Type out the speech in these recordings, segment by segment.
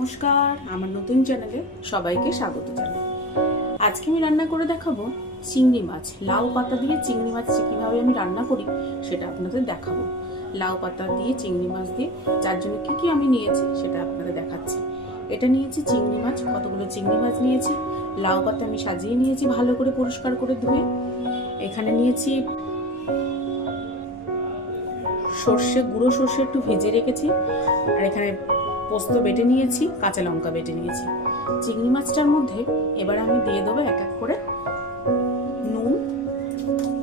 নমস্কার, আমার নতুন চ্যানেলে সবাইকে স্বাগত জানাই। আজকে আমি রান্না করে দেখাবো চিংড়ি মাছ। লাউ পাতা দিয়ে চিংড়ি মাছ কিভাবে আমি রান্না করি সেটা আপনাদের দেখাবো। লাউ পাতা দিয়ে চিংড়ি মাছ দিয়ে যার জন্য কি আমি নিয়েছি সেটা আপনাদের দেখাচ্ছি। এটা নিয়েছি চিংড়ি মাছ, কতগুলো চিংড়ি মাছ নিয়েছি। লাউ পাতা আমি সাজিয়ে নিয়েছি ভালো করে পরিষ্কার করে ধুয়ে। এখানে নিয়েছি সর্ষে, গুঁড়ো সর্ষে একটু ভেজে রেখেছি। আর এখানে পোস্ত বেটে নিয়েছি, কাঁচা লঙ্কা বেটে নিয়েছি। চিংড়ি মাছটার মধ্যে এবার আমি দিয়ে দেবো এক এক করে নুন,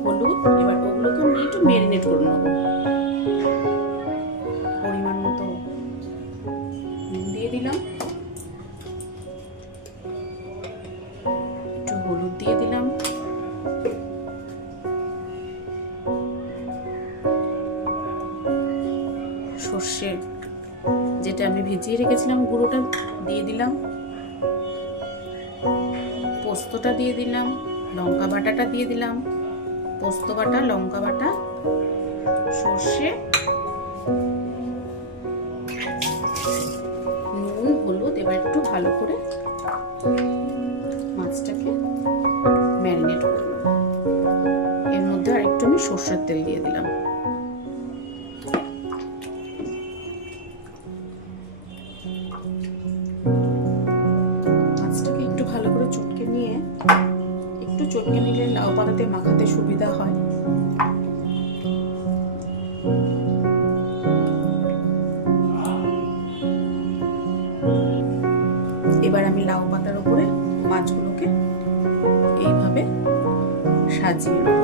হলুদ। এবার ওগুলোকে আমি একটু ম্যারিনেট করে নেবো। পরিমাণ মতো নুন দিয়ে দিলাম, একটু হলুদ দিয়ে দিলাম, সর্ষে যেটা আমি ভিজিয়ে রেখেছিলাম গুঁড়োটা দিয়ে দিলাম, পোস্তটা দিয়ে দিলাম, লঙ্কা বাটাটা দিয়ে দিলাম, পোস্ত বাটা, লঙ্কা বাটা, সর্ষে, নুন, হলুদ। এবার একটু ভালো করে মাছটাকে ম্যারিনেট করব। এর মধ্যে আর একটু আমি সর্ষের তেল দিয়ে দিলাম। মাছটাকে একটু ভালো করে চটকে নিয়ে, একটু চটকে নিলে লাউ পাতাতে মাখাতে সুবিধা হয়। এবার আমি লাউ পাতার উপরে মাছগুলোকে এইভাবে সাজিয়ে নেব।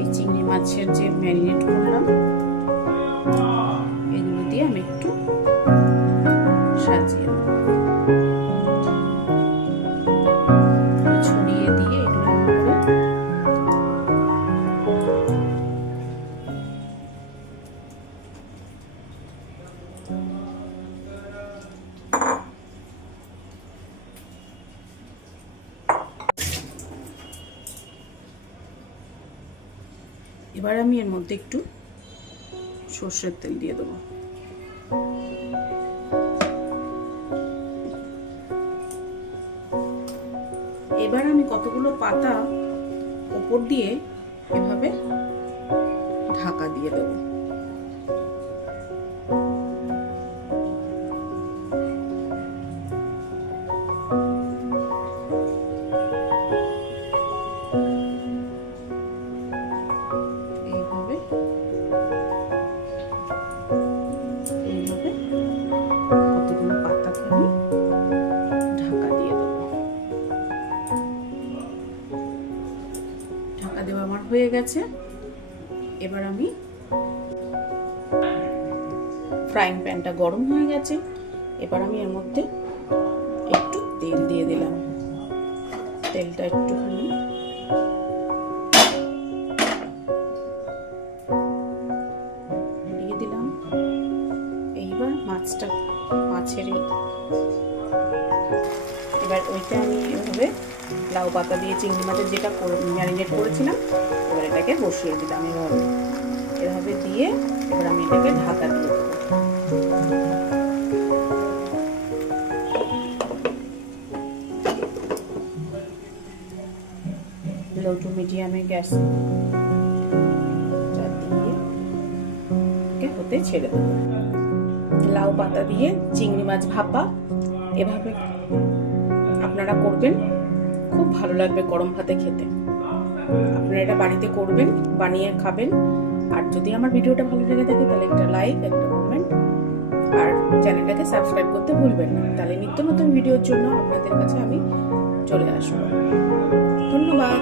এই চিংড়ি মাছের যে ম্যারিনেট করলাম এগুলো দিয়ে আমি একটু সাজিয়ে নেব, ছড়িয়ে দিয়ে এগুলো এবার আমি এর মধ্যে একটু সর্ষের তেল দিয়ে দেবো। এবার আমি কতগুলো পাতা উপর দিয়ে এভাবে ঢাকা দিয়ে দেবো। কতগুলো পাতাকে আমি ঢাকা দিয়ে দেবো। ঢাকা দেওয়া আমার হয়ে গেছে। এবার আমি ফ্রাইং প্যানটা গরম হয়ে গেছে। এবার আমি এর মধ্যে একটু তেল দিয়ে দিলাম। তেলটা একটুখানি দিয়ে দিলাম। এইবার এবার ওইটা আমি এভাবে লাউ পাতা দিয়ে চিংড়ি মাছের যেটা ম্যারিনেট করেছিলাম এবার এটাকে বসিয়ে দিলাম। এভাবে দিয়ে এবার আমি এটাকে ঢাকা দিয়ে দেবো। লো টু মিডিয়ামে গ্যাস দিয়ে হতে ছেড়ে দেবো। লাউ পাতা দিয়ে চিংড়ি মাছ ভাপা এভাবে আপনারা করবেন, খুব ভালো লাগবে গরম ভাতে খেতে। আপনারা এটা বাড়িতে করবেন, বানিয়ে খাবেন। আর যদি আমার ভিডিওটা ভালো লেগে থাকে তাহলে একটা লাইক, একটা কমেন্ট আর চ্যানেলটাকে সাবস্ক্রাইব করতে ভুলবেন না। তাহলে নিত্য নতুন ভিডিওর জন্য আপনাদের কাছে আমি চলে আসবো। ধন্যবাদ।